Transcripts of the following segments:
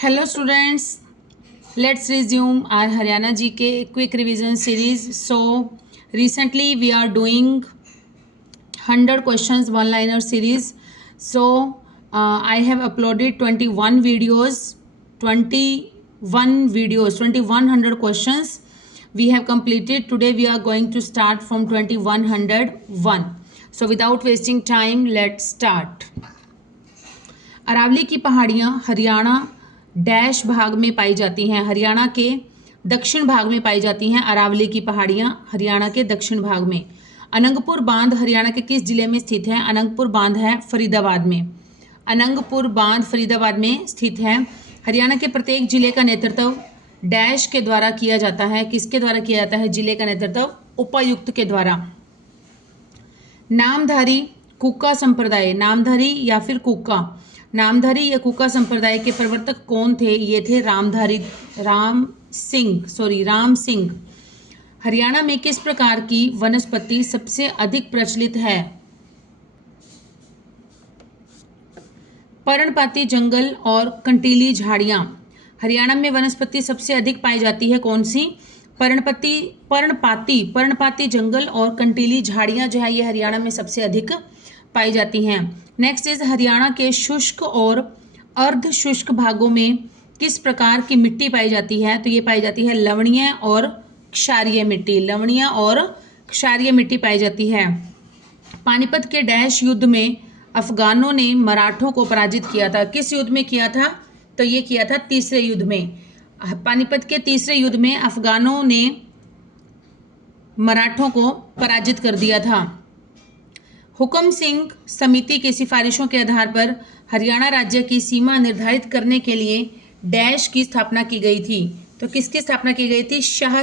Hello students, let's resume our Haryana GK quick revision series. So recently we are doing 100 questions one liner series. So I have uploaded 21 videos, 2100 questions we have completed. Today we are going to start from 2101. So without wasting time, let's start. Aravalli की पहाड़ियाँ Haryana dash भाग में पाई जाती हैं। हरियाणा के दक्षिण भाग में पाई जाती हैं अरावली की पहाड़ियाँ हरियाणा के दक्षिण भाग में। अनंगपुर बांध हरियाणा के किस जिले में स्थित है? अनंगपुर बांध है फरीदाबाद में। अनंगपुर बांध फरीदाबाद में स्थित है। हरियाणा के प्रत्येक जिले का नेतृत्व डैश के द्वारा किया जाता है। किसके द्वारा किया जाता है जिले का नेतृत्व? उपायुक्त के द्वारा। नामधारी कुक्का संप्रदाय, नामधारी या फिर कुक्का, नामधारी या कुक्का संप्रदाय के प्रवर्तक कौन थे? ये थे राम सिंह। हरियाणा में किस प्रकार की वनस्पति सबसे अधिक प्रचलित है? पर्णपाती जंगल और कंटीली झाड़ियां। हरियाणा में वनस्पति सबसे अधिक पाई जाती है कौन सी? पर्णपाती जंगल और कंटीली झाड़ियां जो है ये हरियाणा में सबसे अधिक पाई जाती हैं। नेक्स्ट इज हरियाणा के शुष्क और अर्ध शुष्क भागों में किस प्रकार की मिट्टी पाई जाती है? तो ये पाई जाती है लवणीय और क्षारीय मिट्टी। लवणीय और क्षारीय मिट्टी पाई जाती है। पानीपत के डैश युद्ध में अफगानों ने मराठों को पराजित किया था। किस युद्ध में किया था? तो ये किया था तीसरे युद्ध में। पानीपत के तीसरे युद्ध में अफगानों ने मराठों को पराजित कर दिया था। हुकम सिंह समिति की सिफारिशों के आधार पर हरियाणा राज्य की सीमा निर्धारित करने के लिए डैश की स्थापना की गई थी। तो किसकी स्थापना की गई थी? शाह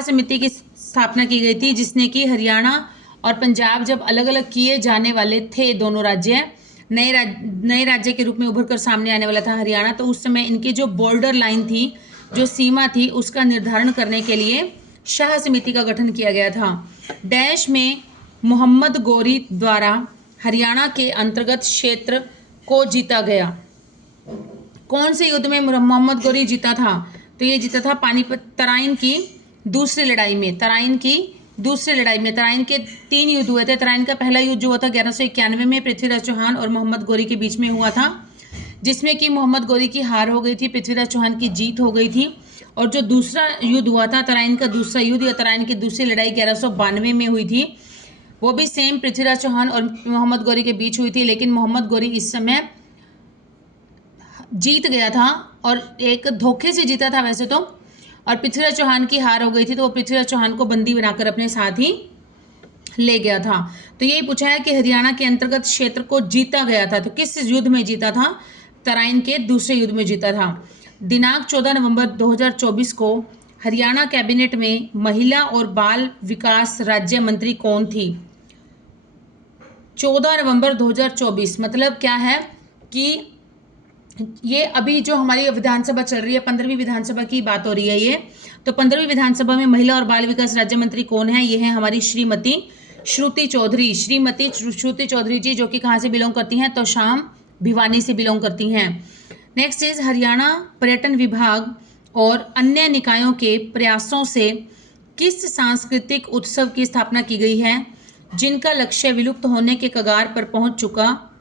समिति की स्थापना की गई थी, जिसने कि हरियाणा और पंजाब जब अलग अलग किए जाने वाले थे, दोनों राज्य नए राज्य के रूप में उभर कर सामने आने वाला था हरियाणा, तो उस समय इनकी जो बॉर्डर लाइन थी, जो सीमा थी, उसका निर्धारण करने के लिए शाह समिति का गठन किया गया था। डैश में मोहम्मद गोरी द्वारा हरियाणा के अंतर्गत क्षेत्र को जीता गया। कौन से युद्ध में मोहम्मद गोरी जीता था? तो ये जीता था पानीपत तराइन की दूसरी लड़ाई में। तराइन के 3 युद्ध हुए थे। तराइन का पहला युद्ध जो हुआ था 1191 में पृथ्वीराज चौहान और मोहम्मद गोरी के बीच में हुआ था, जिसमें कि मोहम्मद गोरी की हार हो गई थी, पृथ्वीराज चौहान की जीत हो गई थी। और जो दूसरा युद्ध हुआ था तराइन का दूसरा युद्ध या तराइन की दूसरी लड़ाई 1192 में हुई थी, वो भी सेम पृथ्वीराज चौहान और मोहम्मद गोरी के बीच हुई थी, लेकिन मोहम्मद गोरी इस समय जीत गया था और एक धोखे से जीता था वैसे तो, और पृथ्वीराज चौहान की हार हो गई थी, तो वो पृथ्वीराज चौहान को बंदी बनाकर अपने साथ ही ले गया था। तो यही पूछा है कि हरियाणा के अंतर्गत क्षेत्र को जीता गया था, तो किस युद्ध में जीता था? तराइन के दूसरे युद्ध में जीता था। दिनांक 14 नवंबर 2024 को हरियाणा कैबिनेट में महिला और बाल विकास राज्य मंत्री कौन थी? 14 नवंबर 2024 मतलब क्या है कि ये अभी जो हमारी विधानसभा चल रही है, 15वीं विधानसभा की बात हो रही है ये। तो 15वीं विधानसभा में महिला और बाल विकास राज्य मंत्री कौन है? ये है हमारी श्रीमती श्रुति चौधरी जी, जो कि कहाँ से बिलोंग करती हैं? तो शाम भिवानी से बिलोंग करती हैं। नेक्स्ट इज हरियाणा पर्यटन विभाग और अन्य निकायों के प्रयासों से किस सांस्कृतिक उत्सव की स्थापना की गई है, जिनका लक्ष्य विलुप्त होने के कगार पर पहुंच चुका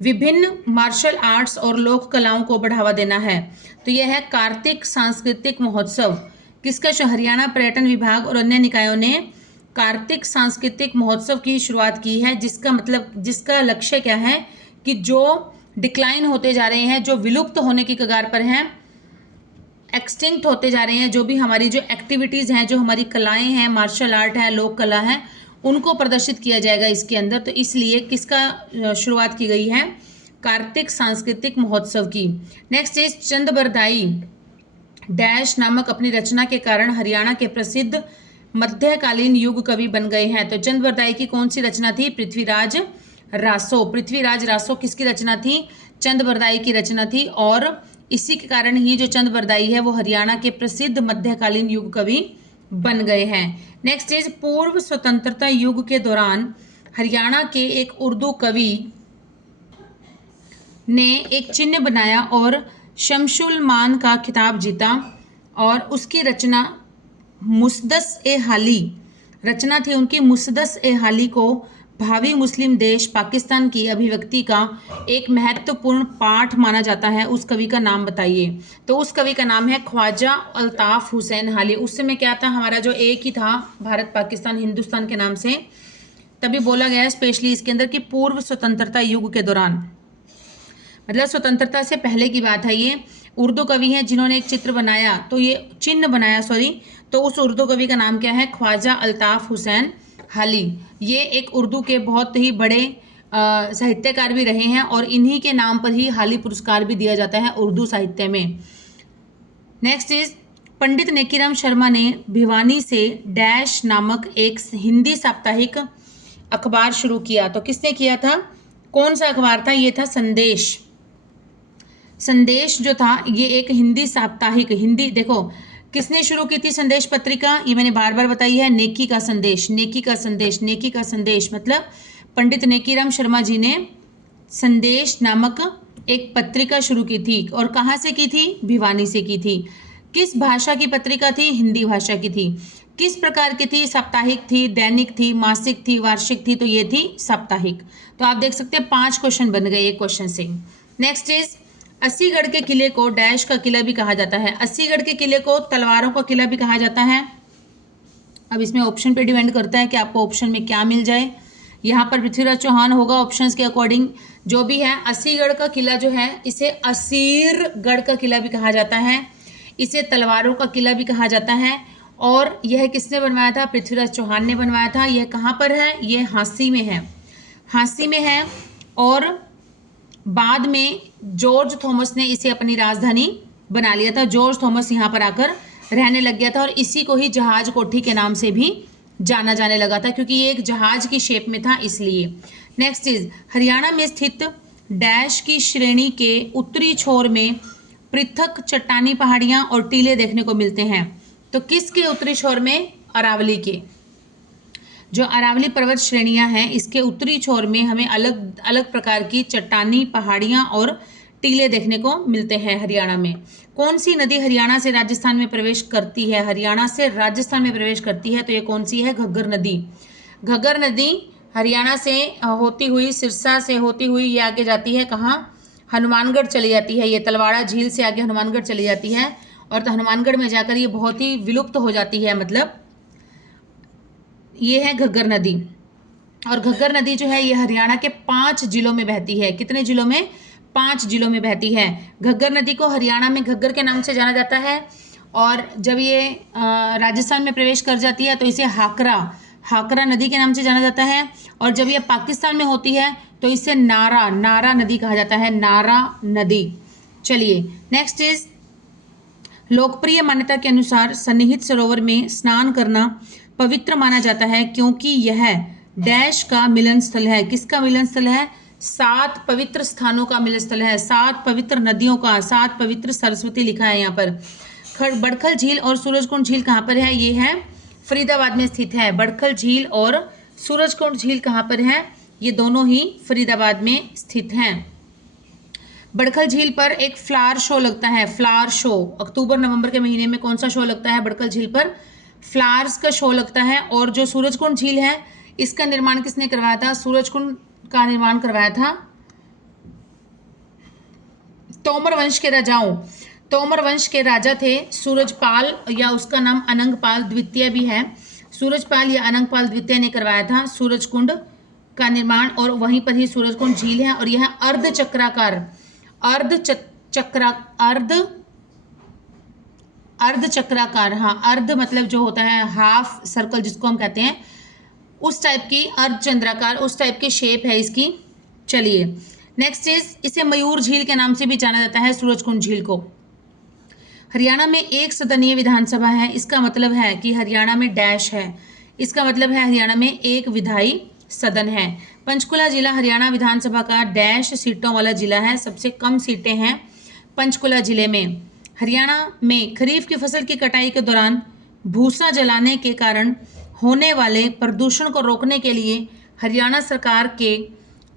विभिन्न मार्शल आर्ट्स और लोक कलाओं को बढ़ावा देना है? तो यह है कार्तिक सांस्कृतिक महोत्सव। किसका? हरियाणा पर्यटन विभाग और अन्य निकायों ने कार्तिक सांस्कृतिक महोत्सव की शुरुआत की है, जिसका लक्ष्य क्या है कि जो डिक्लाइन होते जा रहे हैं, जो विलुप्त होने की कगार पर हैं, एक्सटिंक्ट होते जा रहे हैं, जो भी हमारी जो एक्टिविटीज़ हैं, जो हमारी कलाएं हैं, मार्शल आर्ट है, लोक कला है, उनको प्रदर्शित किया जाएगा इसके अंदर। तो इसलिए किसका शुरुआत की गई है? कार्तिक सांस्कृतिक महोत्सव की। नेक्स्ट इज चंदबरदाई डैश नामक अपनी रचना के कारण हरियाणा के प्रसिद्ध मध्यकालीन युग कवि बन गए हैं। तो चंदबरदाई की कौन सी रचना थी? पृथ्वीराज रासो किसकी रचना थी? चंदबरदाई की रचना थी, और इसी के कारण ही जो चंदबरदाई है वो हरियाणा के प्रसिद्ध मध्यकालीन युग कवि बन गए हैं। नेक्स्ट इज पूर्व स्वतंत्रता युग के दौरान हरियाणा के एक उर्दू कवि ने एक चिन्ह बनाया और शमशुल-मान का खिताब जीता, और उसकी रचना मुसद्दस-ए-हाली रचना थी उनकी। मुसद्दस-ए-हाली को भावी मुस्लिम देश पाकिस्तान की अभिव्यक्ति का एक महत्वपूर्ण पाठ माना जाता है। उस कवि का नाम बताइए। तो उस कवि का नाम है ख्वाजा अल्ताफ हुसैन हाली। उस समय क्या था, हमारा जो एक ही था भारत पाकिस्तान हिंदुस्तान के नाम से, तभी बोला गया है स्पेशली इसके अंदर कि पूर्व स्वतंत्रता युग के दौरान, मतलब स्वतंत्रता से पहले की बात है। ये उर्दू कवि हैं जिन्होंने एक चित्र बनाया, तो ये चिन्ह बनाया तो उस उर्दू कवि का नाम क्या है, ख्वाजा अल्ताफ हुसैन हाली। ये एक उर्दू के बहुत ही बड़े साहित्यकार भी रहे हैं, और इन्हीं के नाम पर ही हाली पुरस्कार भी दिया जाता है उर्दू साहित्य में। नेक्स्ट इज, पंडित नेकीराम शर्मा ने भिवानी से डैश नामक एक हिंदी साप्ताहिक अखबार शुरू किया। तो किसने किया था, कौन सा अखबार था, ये था संदेश। संदेश जो था ये एक हिंदी साप्ताहिक, हिंदी, देखो किसने शुरू की थी संदेश पत्रिका, ये मैंने बार बार बताई है, नेकी का संदेश, नेकी का संदेश, नेकी का संदेश, मतलब पंडित नेकीराम शर्मा जी ने संदेश नामक एक पत्रिका शुरू की थी। और कहाँ से की थी, भिवानी से की थी। किस भाषा की पत्रिका थी, हिंदी भाषा की थी। किस प्रकार की थी, साप्ताहिक थी, दैनिक थी, मासिक थी, वार्षिक थी, तो ये थी साप्ताहिक। तो आप देख सकते हैं 5 क्वेश्चन बन गए एक क्वेश्चन से। नेक्स्ट इज, अस्सीगढ़ के किले को डैश का किला भी कहा जाता है। अस्सीगढ़ के किले को तलवारों का किला भी कहा जाता है। अब इसमें ऑप्शन पे डिपेंड करता है कि आपको ऑप्शन में क्या मिल जाए। यहाँ पर पृथ्वीराज चौहान होगा ऑप्शंस के अकॉर्डिंग। जो भी है, अस्सीगढ़ का किला जो है इसे असीरगढ़ का किला भी कहा जाता है, इसे तलवारों का किला भी कहा जाता है। और यह किसने बनवाया था, पृथ्वीराज चौहान ने बनवाया था। यह कहाँ पर है, यह हांसी में है, हांसी में है। और बाद में जॉर्ज थॉमस ने इसे अपनी राजधानी बना लिया था। जॉर्ज थॉमस यहाँ पर आकर रहने लग गया था, और इसी को ही जहाज कोठी के नाम से भी जाना जाने लगा था, क्योंकि ये एक जहाज की शेप में था इसलिए। नेक्स्ट इज, हरियाणा में स्थित डैश की श्रेणी के उत्तरी छोर में पृथक चट्टानी पहाड़ियां और टीले देखने को मिलते हैं। तो किसके उत्तरी छोर में, अरावली के। जो अरावली पर्वत श्रेणियां हैं इसके उत्तरी छोर में हमें अलग अलग प्रकार की चट्टानी पहाड़ियां और टीले देखने को मिलते हैं हरियाणा में। कौन सी नदी हरियाणा से राजस्थान में प्रवेश करती है, हरियाणा से राजस्थान में प्रवेश करती है, तो ये कौन सी है, घग्गर नदी। घग्गर नदी हरियाणा से होती हुई, सिरसा से होती हुई ये आगे जाती है कहाँ, हनुमानगढ़ चली जाती है। ये तलवाड़ा झील से आगे हनुमानगढ़ चली जाती है, और तो हनुमानगढ़ में जाकर ये बहुत ही विलुप्त हो जाती है, मतलब ये है घग्गर नदी। और घग्गर नदी जो है ये हरियाणा के 5 जिलों में बहती है। कितने जिलों में, 5 जिलों में बहती है। घग्गर नदी को हरियाणा में घग्गर के नाम से जाना जाता है, और जब ये राजस्थान में प्रवेश कर जाती है तो इसे हाकरा नदी के नाम से जाना जाता है, और जब ये पाकिस्तान में होती है तो इसे नारा नदी कहा जाता है, नारा नदी। चलिए नेक्स्ट इज, लोकप्रिय मान्यता के अनुसार सन्निहित सरोवर में स्नान करना पवित्र माना जाता है, क्योंकि यह डैश का मिलन स्थल है। किसका मिलन स्थल है, 7 पवित्र स्थानों का मिलन स्थल है, 7 पवित्र नदियों का, 7 पवित्र सरस्वती लिखा है यहाँ पर। बड़खल झील और सूरजकुंड झील कहाँ पर है, ये है फरीदाबाद में स्थित है। बड़खल झील और सूरजकुंड झील कहाँ पर है, ये दोनों ही फरीदाबाद में स्थित हैं। बड़खल झील पर एक फ्लावर शो लगता है, फ्लावर शो। अक्टूबर नवंबर के महीने में कौन सा शो लगता है, बड़खल झील पर फ्लावर्स का शो लगता है। और जो सूरजकुंड झील है इसका निर्माण किसने करवाया था, सूरजकुंड का निर्माण करवाया था तोमर वंश के राजाओं। तोमर वंश के राजा थे सूरजपाल, या उसका नाम अनंगपाल द्वितीय भी है। सूरजपाल या अनंगपाल द्वितीय ने करवाया था सूरजकुंड का निर्माण, और वहीं पर ही सूरजकुंड झील है। और यह अर्ध चक्राकार, हाँ, अर्ध मतलब जो होता है हाफ सर्कल जिसको हम कहते हैं, उस टाइप की, अर्धचंद्राकार उस टाइप की शेप है इसकी। चलिए नेक्स्ट इज, इसे मयूर झील के नाम से भी जाना जाता है सूरजकुंड झील को। हरियाणा में एक सदनीय विधानसभा है, इसका मतलब है कि हरियाणा में डैश है, इसका मतलब है हरियाणा में एक विधायी सदन है। पंचकुला जिला हरियाणा विधानसभा का डैश सीटों वाला जिला है, सबसे कम सीटें हैं पंचकुला जिले में। हरियाणा में खरीफ की फसल की कटाई के दौरान भूसा जलाने के कारण होने वाले प्रदूषण को रोकने के लिए हरियाणा सरकार के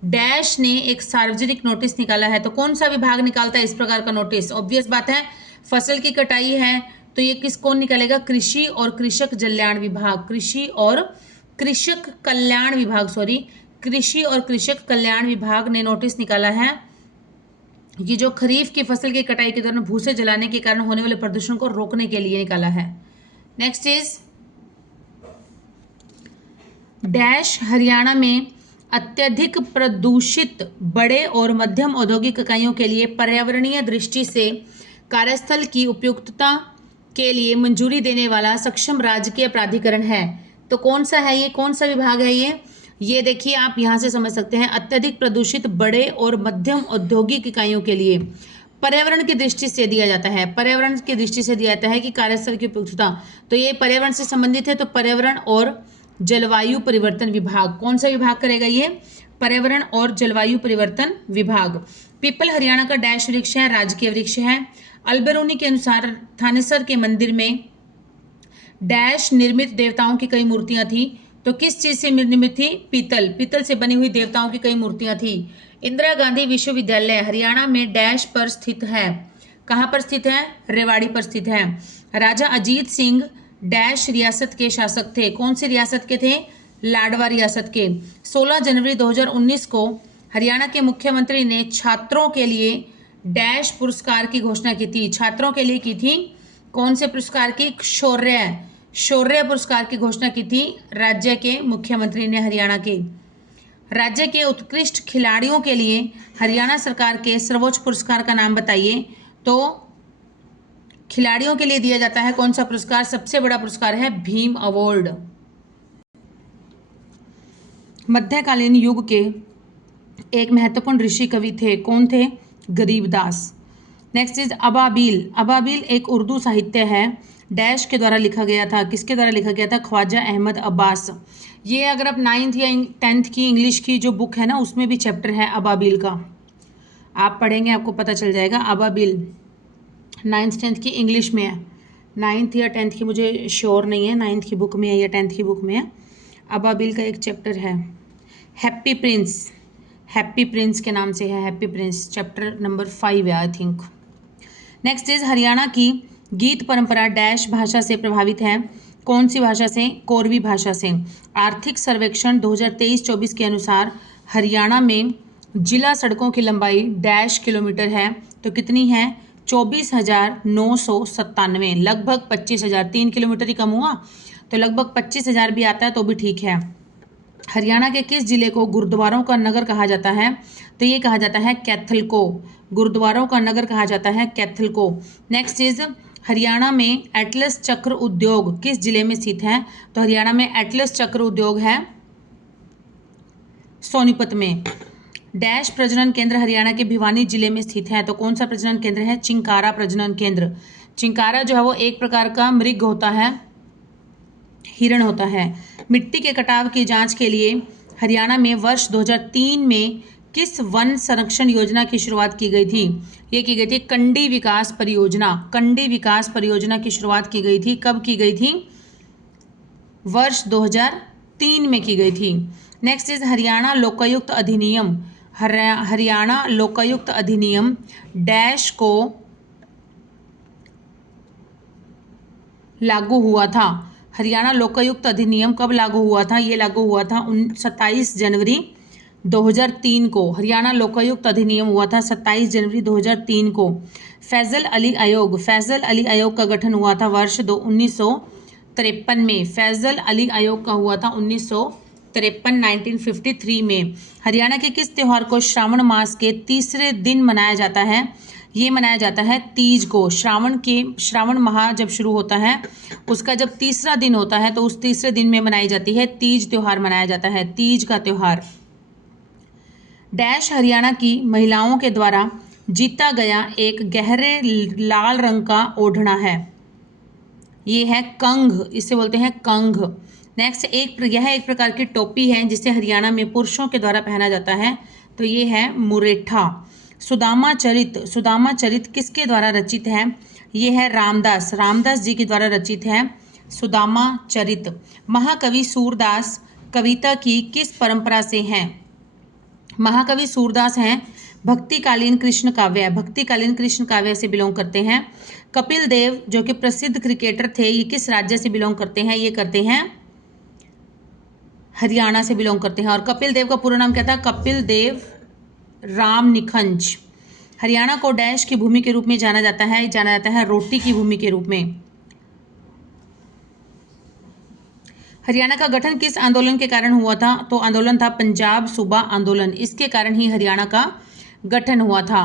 डैश ने एक सार्वजनिक नोटिस निकाला है। तो कौन सा विभाग निकालता है इस प्रकार का नोटिस? ऑब्वियस बात है, फसल की कटाई है तो ये कौन निकालेगा? कृषि और कृषक कल्याण विभाग। कृषि और कृषक कल्याण विभाग, सॉरी, कृषि और कृषक कल्याण विभाग ने नोटिस निकाला है कि जो खरीफ की फसल की कटाई के दौरान भूसे जलाने के कारण होने वाले प्रदूषण को रोकने के लिए निकाला है। नेक्स्ट इज डैश हरियाणा में अत्यधिक प्रदूषित बड़े और मध्यम औद्योगिक इकाइयों के लिए पर्यावरणीय दृष्टि से कार्यस्थल की उपयुक्तता के लिए मंजूरी देने वाला सक्षम राजकीय प्राधिकरण है। तो कौन सा है ये? कौन सा विभाग है ये देखिए, आप यहाँ से समझ सकते हैं। अत्यधिक प्रदूषित बड़े और मध्यम औद्योगिक इकाइयों के लिए पर्यावरण की दृष्टि से दिया जाता है। पर्यावरण की दृष्टि से दिया जाता है कि कार्यस्थल की उपयुक्तता, तो ये पर्यावरण से संबंधित है। तो पर्यावरण और जलवायु परिवर्तन विभाग, कौन सा विभाग करेगा ये? पर्यावरण और जलवायु परिवर्तन विभाग। पीपल हरियाणा का डैश वृक्ष है, राजकीय वृक्ष है। अल्बेरोनी के अनुसार थानेसर के मंदिर में डैश निर्मित देवताओं की कई मूर्तियां थी। तो किस चीज से निर्मित थी? पीतल से बनी हुई देवताओं की कई मूर्तियां थी। इंदिरा गांधी विश्वविद्यालय हरियाणा में डैश पर स्थित है। कहाँ पर स्थित है? रेवाड़ी पर स्थित है। राजा अजीत सिंह डैश रियासत के शासक थे। कौन सी रियासत के थे? लाडवा रियासत के। 16 जनवरी 2019 को हरियाणा के मुख्यमंत्री ने छात्रों के लिए डैश पुरस्कार की घोषणा की थी। छात्रों के लिए की थी। कौन से पुरस्कार की? शौर्य पुरस्कार की घोषणा की थी राज्य के मुख्यमंत्री ने, हरियाणा के। राज्य के उत्कृष्ट खिलाड़ियों के लिए हरियाणा सरकार के सर्वोच्च पुरस्कार का नाम बताइए। तो खिलाड़ियों के लिए दिया जाता है कौन सा पुरस्कार? सबसे बड़ा पुरस्कार है भीम अवार्ड। मध्यकालीन युग के एक महत्वपूर्ण ऋषि कवि थे। कौन थे? गरीबदास। नेक्स्ट इज अबाबिल। अबाबिल एक उर्दू साहित्य है, डैश के द्वारा लिखा गया था। किसके द्वारा लिखा गया था? ख्वाजा अहमद अब्बास। ये अगर आप 9th या 10th की इंग्लिश की जो बुक है ना, उसमें भी चैप्टर है अबाबिल का, आप पढ़ेंगे आपको पता चल जाएगा। अबाबिल 9th 10th की इंग्लिश में है। 9th या 10th की मुझे श्योर नहीं है, 9th की बुक में है या 10th की बुक में है। अबाबिल का एक चैप्टर है हैप्पी प्रिंस, हैप्पी प्रिंस के नाम से है। हैप्पी प्रिंस चैप्टर नंबर 5 है I think. Next is Haryana की गीत परंपरा डैश भाषा से प्रभावित है। कौन सी भाषा से? कोरवी भाषा से। आर्थिक सर्वेक्षण 2023-24 के अनुसार हरियाणा में जिला सड़कों की लंबाई डैश किलोमीटर है। तो कितनी है? 24,997, लगभग 25,000। 3 किलोमीटर ही कम हुआ, तो लगभग 25,000 भी आता है तो भी ठीक है। हरियाणा के किस जिले को गुरुद्वारों का नगर कहा जाता है? तो ये कहा जाता है कैथल को। गुरुद्वारों का नगर कहा जाता है कैथल को। नेक्स्ट इज हरियाणा में एटलस चक्र उद्योग किस जिले में स्थित है? तो हरियाणा में एटलस चक्र उद्योग है सोनीपत में। डैश प्रजनन केंद्र हरियाणा के भिवानी जिले में स्थित है। तो कौन सा प्रजनन केंद्र है? चिंकारा प्रजनन केंद्र। चिंकारा जो है वो एक प्रकार का मृग होता है, हिरण होता है। मिट्टी के कटाव की जांच के लिए हरियाणा में वर्ष 2003 में किस वन संरक्षण योजना की शुरुआत की गई थी? ये की गई थी कंडी विकास परियोजना। कंडी विकास परियोजना की शुरुआत की गई थी। कब की गई थी? वर्ष 2003 में की गई थी। नेक्स्ट इज हरियाणा लोकायुक्त अधिनियम। हरियाणा लोकायुक्त अधिनियम डैश को लागू हुआ था। हरियाणा लोकायुक्त अधिनियम कब लागू हुआ था? ये लागू हुआ था 27 जनवरी 2003 को। हरियाणा लोकायुक्त अधिनियम हुआ था 27 जनवरी 2003 को। फैजल अली आयोग, फैजल अली आयोग का गठन हुआ था वर्ष 1953 में। फैजल अली आयोग का हुआ था 1953 में। हरियाणा के किस त्यौहार को श्रावण मास के तीसरे दिन मनाया जाता है? ये मनाया जाता है तीज को। श्रावण माह जब शुरू होता है उसका जब तीसरा दिन होता है तो उस तीसरे दिन में मनाई जाती है तीज त्योहार, मनाया जाता है तीज का त्योहार। डैश हरियाणा की महिलाओं के द्वारा जीता गया एक गहरे लाल रंग का ओढ़ना है। ये है कंघ, इसे बोलते हैं कंघ। नेक्स्ट यह एक प्रकार की टोपी है जिसे हरियाणा में पुरुषों के द्वारा पहना जाता है। तो ये है मुरेठा। सुदामा चरित किसके द्वारा रचित है? ये है रामदास जी के द्वारा रचित है सुदामा चरित। महाकवि सूरदास कविता की किस परंपरा से हैं? महाकवि सूरदास हैं भक्तिकालीन कृष्ण काव्य, भक्तिकालीन कृष्ण काव्य से बिलोंग करते हैं। कपिल देव जो कि प्रसिद्ध क्रिकेटर थे, ये किस राज्य से बिलोंग करते हैं? ये करते हैं हरियाणा से बिलोंग करते हैं। और कपिल देव का पूरा नाम क्या था? कपिल देव राम निखंज। हरियाणा को डैश की भूमि के रूप में जाना जाता है रोटी की भूमि के रूप में। हरियाणा का गठन किस आंदोलन के कारण हुआ था? तो आंदोलन था पंजाब सूबा आंदोलन, इसके कारण ही हरियाणा का गठन हुआ था।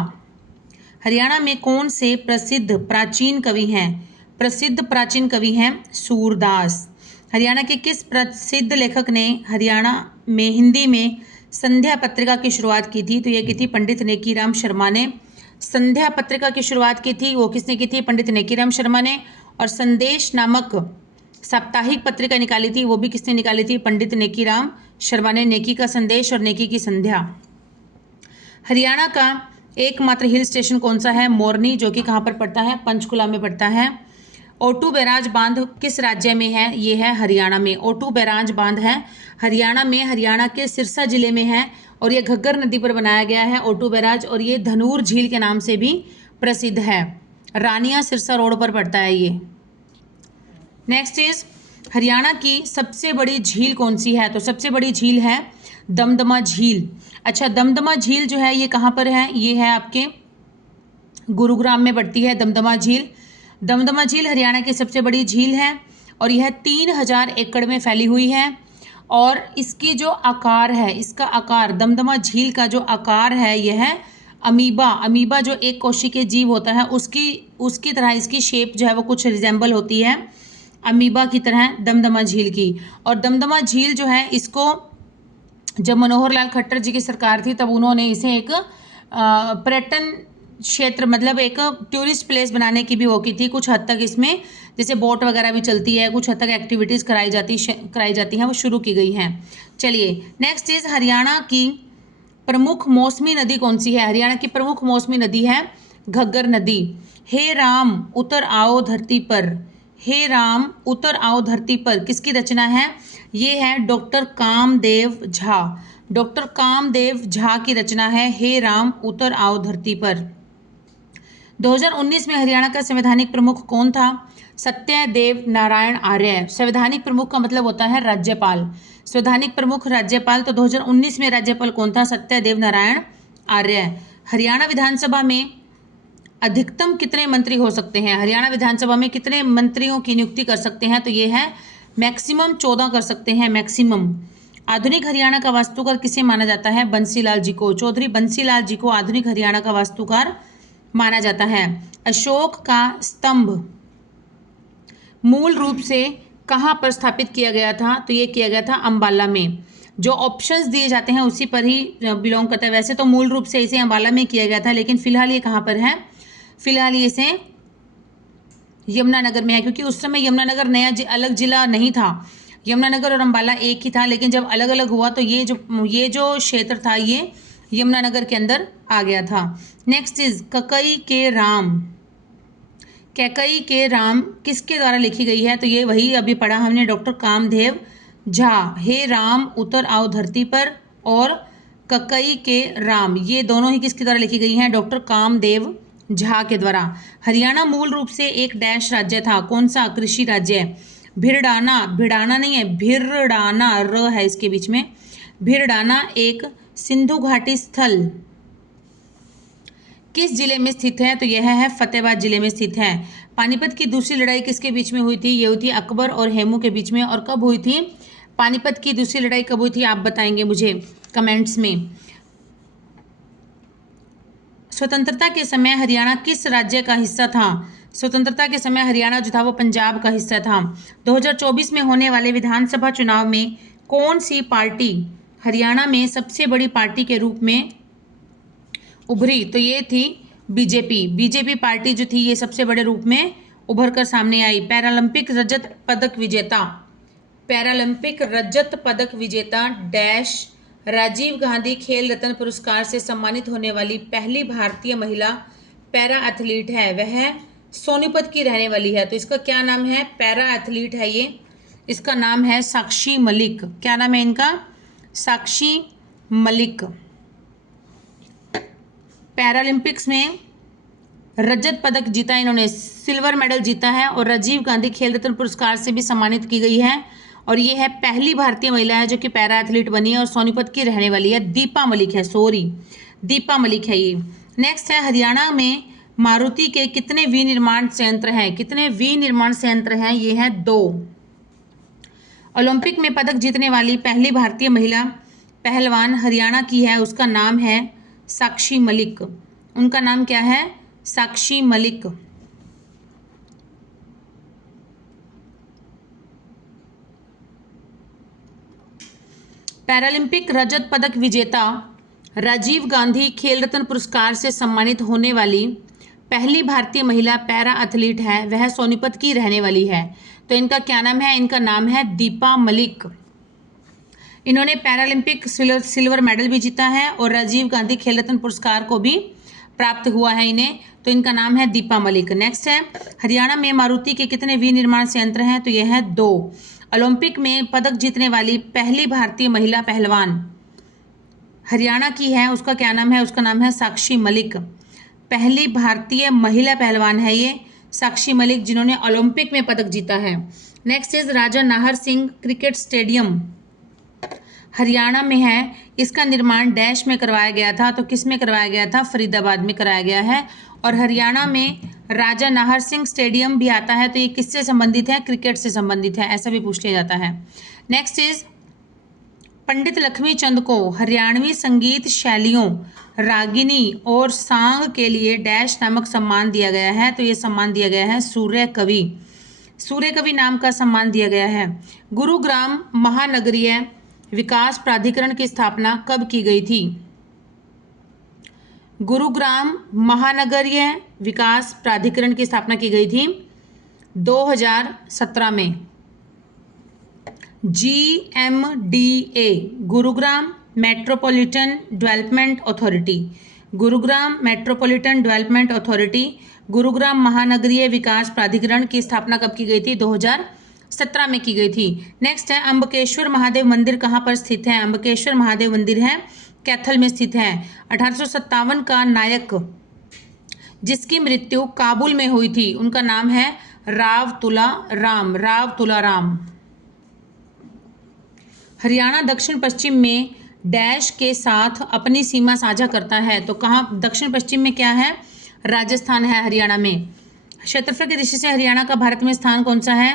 हरियाणा में कौन से प्रसिद्ध प्राचीन कवि हैं? प्रसिद्ध प्राचीन कवि हैं सूरदास। हरियाणा के किस प्रसिद्ध लेखक ने हरियाणा में हिंदी में संध्या पत्रिका की शुरुआत की थी? तो यह की थी पंडित नेकीराम शर्मा ने। संध्या पत्रिका की शुरुआत की थी, वो किसने की थी? पंडित नेकीराम शर्मा ने। और संदेश नामक साप्ताहिक पत्रिका निकाली थी, वो भी किसने निकाली थी? पंडित नेकीराम शर्मा ने। नेकी का संदेश और नेकी की संध्या। हरियाणा का एकमात्र हिल स्टेशन कौन सा है? मोरनी, जो कि कहाँ पर पड़ता है? पंचकुला में पड़ता है। ओटू बैराज बांध किस राज्य में है? ये है हरियाणा में। ओटू बैराज बांध है हरियाणा में, हरियाणा के सिरसा जिले में है और ये घग्गर नदी पर बनाया गया है ओटू बैराज, और ये धनूर झील के नाम से भी प्रसिद्ध है। रानिया सिरसा रोड पर पड़ता है ये। नेक्स्ट इज हरियाणा की सबसे बड़ी झील कौन सी है? तो सबसे बड़ी झील है दमदमा झील। अच्छा, दमदमा झील जो है ये कहाँ पर है? ये है आपके गुरुग्राम में पड़ती है दमदमा झील। दमदमा झील हरियाणा की सबसे बड़ी झील है और यह 3000 एकड़ में फैली हुई है। और इसकी जो आकार है, इसका आकार, दमदमा झील का जो आकार है यह है अमीबा जो एक कोशिकीय जीव होता है उसकी तरह इसकी शेप जो है वो कुछ रिजेंबल होती है अमीबा की तरह दमदमा झील की। और दमदमा झील जो है इसको जब मनोहर लाल खट्टर जी की सरकार थी तब उन्होंने इसे एक पर्यटन क्षेत्र, मतलब एक टूरिस्ट प्लेस बनाने की भी वो की थी। कुछ हद तक इसमें जैसे बोट वगैरह भी चलती है, कुछ हद तक एक्टिविटीज़ कराई जाती हैं, वो शुरू की गई हैं। चलिए नेक्स्ट इज हरियाणा की प्रमुख मौसमी नदी कौन सी है? हरियाणा की प्रमुख मौसमी नदी है घग्गर नदी। हे राम उतर आओ धरती पर, हे राम उतर आओ धरती पर किसकी रचना है? ये है डॉक्टर कामदेव झा। डॉक्टर कामदेव झा की रचना है हे राम उतर आओ धरती पर। 2019 में हरियाणा का संवैधानिक प्रमुख कौन था? सत्यदेव नारायण आर्य। संवैधानिक प्रमुख का मतलब होता है राज्यपाल। संवैधानिक प्रमुख राज्यपाल, तो 2019 में राज्यपाल कौन था? सत्यदेव नारायण आर्य। हरियाणा विधानसभा में अधिकतम कितने मंत्री हो सकते हैं? हरियाणा विधानसभा में कितने मंत्रियों की नियुक्ति कर सकते हैं? तो ये है मैक्सिमम 14 कर सकते हैं, मैक्सिमम। आधुनिक हरियाणा का वास्तुकार किसे माना जाता है? बंसीलाल जी को। चौधरी बंसीलाल जी को आधुनिक हरियाणा का वास्तुकार माना जाता है। अशोक का स्तंभ मूल रूप से कहाँ पर स्थापित किया गया था? तो ये किया गया था अंबाला में। जो ऑप्शंस दिए जाते हैं उसी पर ही बिलोंग करता है। वैसे तो मूल रूप से इसे अंबाला में किया गया था, लेकिन फिलहाल ये कहाँ पर है? फिलहाल ये इसे यमुनानगर में है, क्योंकि उस समय यमुनानगर नया अलग जिला नहीं था। यमुनानगर और अंबाला एक ही था, लेकिन जब अलग अलग हुआ तो ये जो क्षेत्र था ये यमुनानगर के अंदर आ गया था। नेक्स्ट इज कैकई के राम। कैकई के राम किसके द्वारा लिखी गई है? तो ये वही अभी पढ़ा हमने, डॉक्टर कामदेव झा। हे राम उतर आओ धरती पर और कैकई के राम, ये दोनों ही किसके द्वारा लिखी गई हैं? डॉक्टर कामदेव झा के द्वारा। हरियाणा मूल रूप से एक डैश राज्य था, कौन सा? कृषि राज्य। भिड़ाना नहीं है, भिरडाना, र है इसके बीच में। भिरडाना एक सिंधु घाटी स्थल किस जिले में स्थित है? तो यह है फतेहाबाद जिले में स्थित है। पानीपत की दूसरी लड़ाई किसके बीच में हुई थी? ये हुई थी अकबर और हेमू के बीच में। और कब हुई थी पानीपत की दूसरी लड़ाई? कब हुई थी आप बताएंगे मुझे कमेंट्स में। स्वतंत्रता के समय हरियाणा किस राज्य का हिस्सा था? स्वतंत्रता के समय हरियाणा जो था वो पंजाब का हिस्सा था। 2024 में होने वाले विधानसभा चुनाव में कौन सी पार्टी हरियाणा में सबसे बड़ी पार्टी के रूप में उभरी? तो ये थी बीजेपी। बीजेपी पार्टी जो थी ये सबसे बड़े रूप में उभर कर सामने आई। पैरालंपिक रजत पदक विजेता डैश राजीव गांधी खेल रत्न पुरस्कार से सम्मानित होने वाली पहली भारतीय महिला पैरा एथलीट है। वह सोनीपत की रहने वाली है। तो इसका क्या नाम है? पैरा एथलीट है ये, इसका नाम है साक्षी मलिक। क्या नाम है इनका? साक्षी मलिक। पैरालंपिक्स में रजत पदक जीता, इन्होंने सिल्वर मेडल जीता है और राजीव गांधी खेल रत्न पुरस्कार से भी सम्मानित की गई है। और ये है पहली भारतीय महिला है जो कि पैरा एथलीट बनी है और सोनीपत की रहने वाली है। दीपा मलिक है, दीपा मलिक है ये। नेक्स्ट है, हरियाणा में मारुति के कितने विनिर्माण संयंत्र हैं? कितने विनिर्माण संयंत्र हैं? ये है 2। ओलंपिक में पदक जीतने वाली पहली भारतीय महिला पहलवान हरियाणा की है, उसका नाम है साक्षी मलिक। उनका नाम क्या है? साक्षी मलिक। पैरालंपिक रजत पदक विजेता राजीव गांधी खेल रत्न पुरस्कार से सम्मानित होने वाली पहली भारतीय महिला पैरा एथलीट है, वह सोनीपत की रहने वाली है। तो इनका क्या नाम है? इनका नाम है दीपा मलिक। इन्होंने पैरालंपिक सिल्वर मेडल भी जीता है और राजीव गांधी खेल रत्न पुरस्कार को भी प्राप्त हुआ है इन्हें। तो इनका नाम है दीपा मलिक। नेक्स्ट है, हरियाणा में मारुति के कितने विनिर्माण संयंत्र हैं? तो यह है 2। ओलंपिक में पदक जीतने वाली पहली भारतीय महिला पहलवान हरियाणा की है, उसका क्या नाम है? उसका नाम है साक्षी मलिक। पहली भारतीय महिला पहलवान है ये साक्षी मलिक, जिन्होंने ओलंपिक में पदक जीता है। Next is Raja Nahar Singh cricket stadium Haryana में है, इसका निर्माण डैश में करवाया गया था। तो किस में करवाया गया था? फरीदाबाद में कराया गया है। और हरियाणा में राजा नाहर सिंह स्टेडियम भी आता है, तो ये किससे संबंधित है? क्रिकेट से संबंधित है, ऐसा भी पूछ लिया जाता है। नेक्स्ट इज, पंडित लक्ष्मी चंद को हरियाणवी संगीत शैलियों रागिनी और सांग के लिए डैश नामक सम्मान दिया गया है। तो ये सम्मान दिया गया है सूर्य कवि नाम का सम्मान दिया गया है। गुरुग्राम महानगरीय विकास प्राधिकरण की स्थापना कब की गई थी? गुरुग्राम महानगरीय विकास प्राधिकरण की स्थापना की गई थी 2017 में। GMDA Gurugram metropolitan development authority, Gurugram metropolitan development authority, Gurugram महानगरीय विकास प्राधिकरण की स्थापना कब की गई थी? 2017 में की गई थी। नेक्स्ट है, अंबकेश्वर महादेव मंदिर कहाँ पर स्थित है? अंबकेश्वर महादेव मंदिर है कैथल में स्थित है। 1857 का नायक जिसकी मृत्यु काबुल में हुई थी, उनका नाम है राव तुला राम। हरियाणा दक्षिण पश्चिम में डैश के साथ अपनी सीमा साझा करता है। तो कहाँ? दक्षिण पश्चिम में क्या है? राजस्थान है हरियाणा में। क्षेत्रफल की दृष्टि से हरियाणा का भारत में स्थान कौन सा है?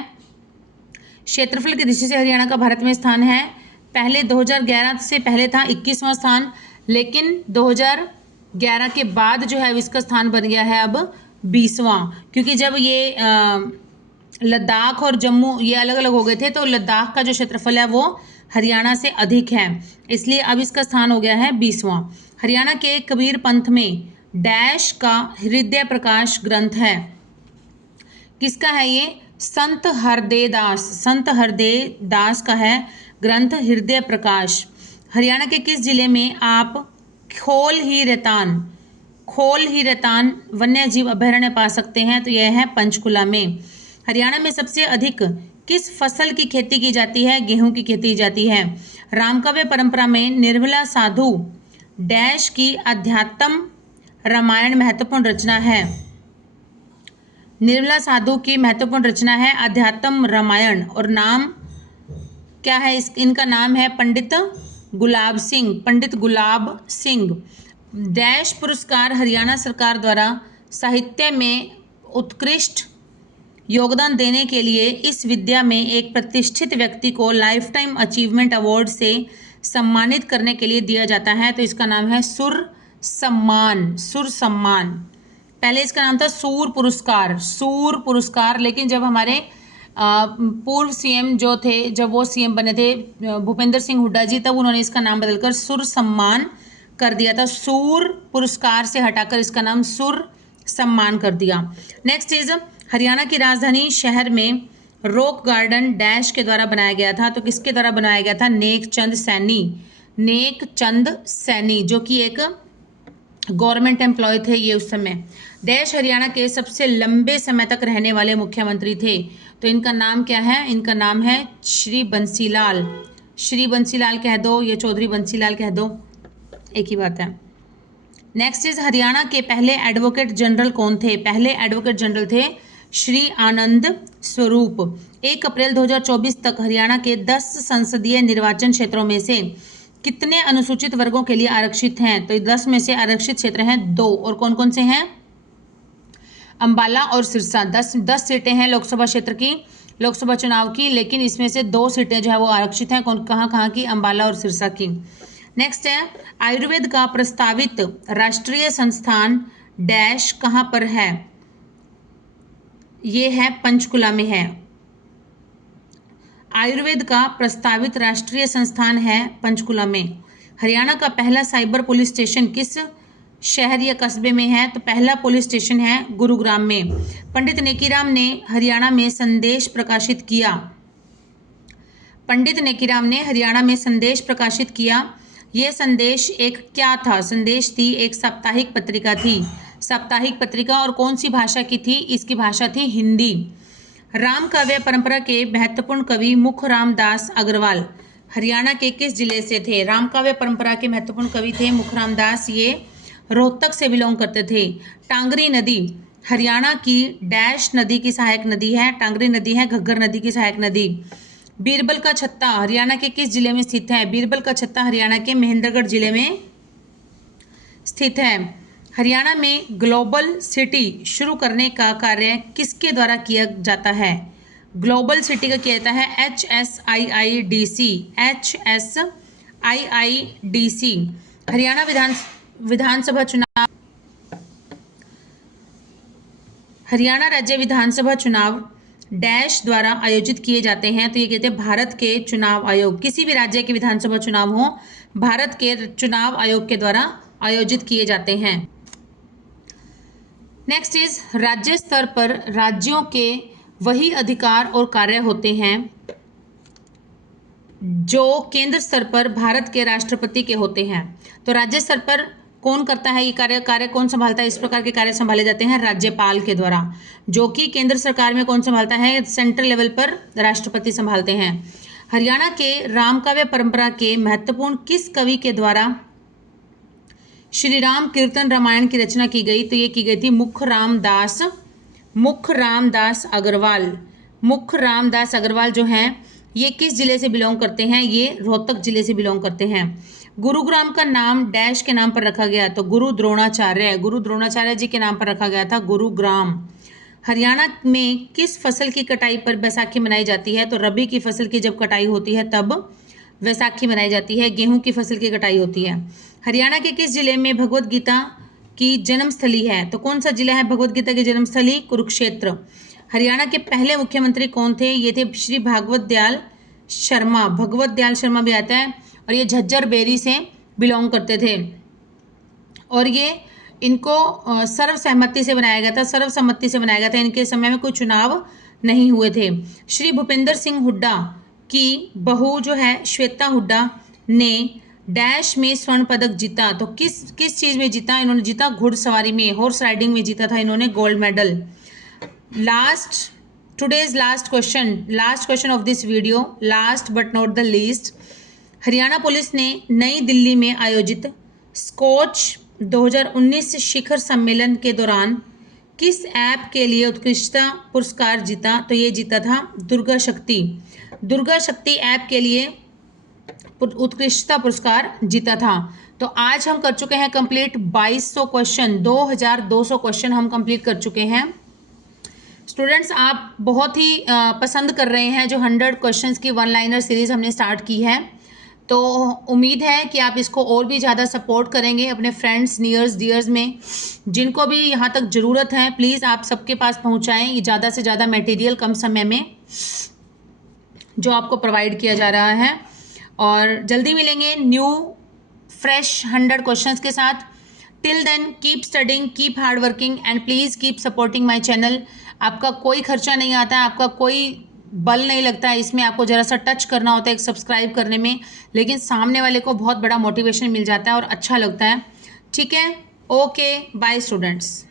क्षेत्रफल की दृष्टि से हरियाणा का भारत में स्थान है, पहले 2011 से पहले था 21वां स्थान, लेकिन 2011 के बाद जो है इसका स्थान बन गया है अब 20वां, क्योंकि जब ये लद्दाख और जम्मू ये अलग अलग हो गए थे तो लद्दाख का जो क्षेत्रफल है वो हरियाणा से अधिक है, इसलिए अब इसका स्थान हो गया है 20वां। हरियाणा के कबीर पंथ में डैश का हृदय प्रकाश ग्रंथ है, किसका है ये? संत हरदेव दास का है ग्रंथ हृदय प्रकाश। हरियाणा के किस जिले में आप खोल ही रतान वन्य जीव अभयारण्य पा सकते हैं? तो यह है पंचकुला में। हरियाणा में सबसे अधिक किस फसल की खेती की जाती है? गेहूं की खेती की जाती है। रामकाव्य परंपरा में निर्मला साधु डैश की अध्यात्म रामायण महत्वपूर्ण रचना है। निर्मला साधु की महत्वपूर्ण रचना है अध्यात्म रामायण, और नाम क्या है? इनका नाम है पंडित गुलाब सिंह। डैश पुरस्कार हरियाणा सरकार द्वारा साहित्य में उत्कृष्ट योगदान देने के लिए इस विद्या में एक प्रतिष्ठित व्यक्ति को लाइफ टाइम अचीवमेंट अवार्ड से सम्मानित करने के लिए दिया जाता है। तो इसका नाम है सुर सम्मान। पहले इसका नाम था सूर पुरस्कार, लेकिन जब हमारे पूर्व सीएम जो थे, जब वो सीएम बने थे भूपेंद्र सिंह हुड्डा जी, तब उन्होंने इसका नाम बदलकर सुर सम्मान कर दिया था। सूर पुरस्कार से हटाकर इसका नाम सुर सम्मान कर दिया। नेक्स्ट इज, हरियाणा की राजधानी शहर में रॉक गार्डन डैश के द्वारा बनाया गया था। तो किसके द्वारा बनाया गया था? नेक चंद सैनी, जो कि एक गवर्नमेंट एम्प्लॉय थे ये उस समय। डैश हरियाणा के सबसे लंबे समय तक रहने वाले मुख्यमंत्री थे। तो इनका नाम क्या है? इनका नाम है श्री बंसीलाल कह दो या चौधरी बंसीलाल कह दो, एक ही बात है। नेक्स्ट इज हरियाणा के पहले एडवोकेट जनरल कौन थे? पहले एडवोकेट जनरल थे श्री आनंद स्वरूप। 1 अप्रैल 2024 तक हरियाणा के 10 संसदीय निर्वाचन क्षेत्रों में से कितने अनुसूचित वर्गों के लिए आरक्षित हैं? तो 10 में से आरक्षित क्षेत्र हैं 2, और कौन कौन से हैं? अंबाला और सिरसा। 10 सीटें हैं लोकसभा क्षेत्र की, लोकसभा चुनाव की, लेकिन इसमें से 2 सीटें जो है वो आरक्षित हैं। कहाँ की? अंबाला और सिरसा की। नेक्स्ट है आयुर्वेद का प्रस्तावित राष्ट्रीय संस्थान डैश कहाँ पर है? ये है पंचकुला में है। आयुर्वेद का प्रस्तावित राष्ट्रीय संस्थान है पंचकुला में। हरियाणा का पहला साइबर पुलिस स्टेशन किस शहर या कस्बे में है? तो पहला पुलिस स्टेशन है गुरुग्राम में। पंडित नेकीराम ने हरियाणा में संदेश प्रकाशित किया। पंडित नेकीराम ने हरियाणा में संदेश प्रकाशित किया। यह संदेश एक क्या था? संदेश थी एक साप्ताहिक पत्रिका थी। साप्ताहिक पत्रिका, और कौन सी भाषा की थी? इसकी भाषा थी हिंदी। राम काव्य परंपरा के महत्वपूर्ण कवि मुखराम दास अग्रवाल हरियाणा के किस जिले से थे? राम काव्य परंपरा के महत्वपूर्ण कवि थे मुखराम दास, ये रोहतक से बिलोंग करते थे। टांगरी नदी हरियाणा की डैश नदी की सहायक नदी है? टांगरी नदी है घग्गर नदी की सहायक नदी। बीरबल का छत्ता हरियाणा के किस जिले में स्थित है? बीरबल का छत्ता हरियाणा के महेंद्रगढ़ जिले में स्थित है। हरियाणा में ग्लोबल सिटी शुरू करने का कार्य किसके द्वारा किया जाता है? ग्लोबल सिटी का किया जाता है HSIIDC। HSIIDC। हरियाणा विधानसभा चुनाव हरियाणा राज्य विधानसभा चुनाव डैश द्वारा आयोजित किए जाते हैं? तो ये कहते हैं भारत के चुनाव आयोग। किसी भी राज्य के विधानसभा चुनाव हो भारत के चुनाव आयोग के द्वारा आयोजित किए जाते हैं। नेक्स्ट इज राज्य स्तर पर राज्यों के वही अधिकार और कार्य होते हैं जो केंद्र स्तर पर भारत के राष्ट्रपति के होते हैं। तो राज्य स्तर पर कौन करता है ये कार्य कौन संभालता है? इस प्रकार के कार्य संभाले जाते हैं राज्यपाल के द्वारा, जो कि केंद्र सरकार में कौन संभालता है? सेंट्रल लेवल पर राष्ट्रपति संभालते हैं। हरियाणा के रामकाव्य परंपरा के महत्वपूर्ण किस कवि के द्वारा श्री राम कीर्तन रामायण की रचना की गई? तो ये की गई थी मुखराम दास अग्रवाल। मुखराम दास अग्रवाल जो हैं ये किस जिले से बिलोंग करते हैं? ये रोहतक जिले से बिलोंग करते हैं। गुरुग्राम का नाम डैश के नाम पर रखा गया? तो गुरु द्रोणाचार्य जी के नाम पर रखा गया था गुरुग्राम। हरियाणा में किस फसल की कटाई पर बैसाखी मनाई जाती है? तो रबी की फसल की जब कटाई होती है तब वैसाखी मनाई जाती है। गेहूं की फसल की कटाई होती है। हरियाणा के किस जिले में भगवत गीता की जन्मस्थली है? तो कौन सा जिला है भगवत गीता की जन्मस्थली? कुरुक्षेत्र। हरियाणा के पहले मुख्यमंत्री कौन थे? ये थे श्री भगवत दयाल शर्मा भी आता है, और ये झज्जर बेरी से बिलोंग करते थे, और ये इनको सर्वसम्मति से बनाया गया था। इनके समय में कोई चुनाव नहीं हुए थे। श्री भूपेंद्र सिंह हुड्डा की बहू जो है श्वेता हुड्डा ने डैश में स्वर्ण पदक जीता? तो किस चीज़ में जीता? इन्होंने जीता घुड़सवारी में, हॉर्स राइडिंग में जीता था इन्होंने gold medal. Today's last question of this video, last but not the least, Haryana police ने नई दिल्ली में आयोजित स्कोच 2019 शिखर सम्मेलन के दौरान किस ऐप के लिए उत्कृष्टता पुरस्कार जीता? तो ये जीता था दुर्गा शक्ति ऐप के लिए उत्कृष्टता पुरस्कार जीता था। तो आज हम कर चुके हैं कंप्लीट 2200 क्वेश्चन, 2200 क्वेश्चन हम कंप्लीट कर चुके हैं। स्टूडेंट्स आप बहुत ही पसंद कर रहे हैं जो 100 क्वेश्चंस की वन लाइनर सीरीज़ हमने स्टार्ट की है, तो उम्मीद है कि आप इसको और भी ज़्यादा सपोर्ट करेंगे अपने फ्रेंड्स नियर्स डियर्स में। जिनको भी यहाँ तक ज़रूरत है प्लीज़ आप सबके पास पहुँचाएँ ये ज़्यादा से ज़्यादा मटेरियल कम समय में जो आपको प्रोवाइड किया जा रहा है। और जल्दी मिलेंगे न्यू फ्रेश 100 क्वेश्चंस के साथ। Till then keep studying, keep hard working and please keep supporting my channel. आपका कोई खर्चा नहीं आता है, आपका कोई बल नहीं लगता है इसमें, आपको ज़रा सा टच करना होता है एक सब्सक्राइब करने में, लेकिन सामने वाले को बहुत बड़ा मोटिवेशन मिल जाता है और अच्छा लगता है। ठीक है, ओके, बाय स्टूडेंट्स।